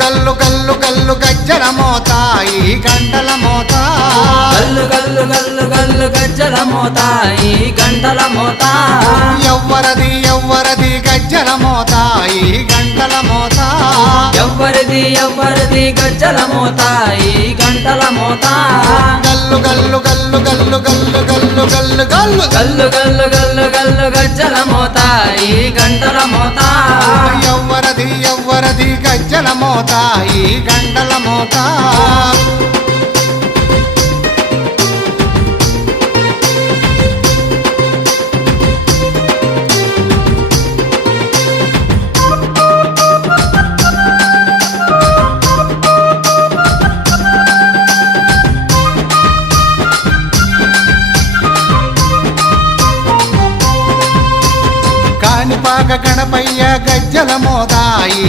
గల్లు గల్లు గల్లు గజ్జల మోత ఈ గంటల మోత గల్లు గల్లు గల్లు గల్లు గజ్జల మోత ఈ గంటల మోత ఎవ్వరది ఎవ్వరది గజ్జల మోత ఈ గంటల మోత ఎవ్వరిది ఎవ్వరిది గజ్జల మోత ఈ గంటల మోత గల్లు గల్లు గల్లు గల్లు గల్లు గల్లు గల్లు గల్లు గల్లు గల్లు గల్లు గల్లు గజ్జల మోత ఈ గంటల మోత ఎవ్వరది ఎవ్వరది గజ్జల మోత ఈ గంటల మోత కాణిపాక గణపయ్య గజ్జల మోత ఈ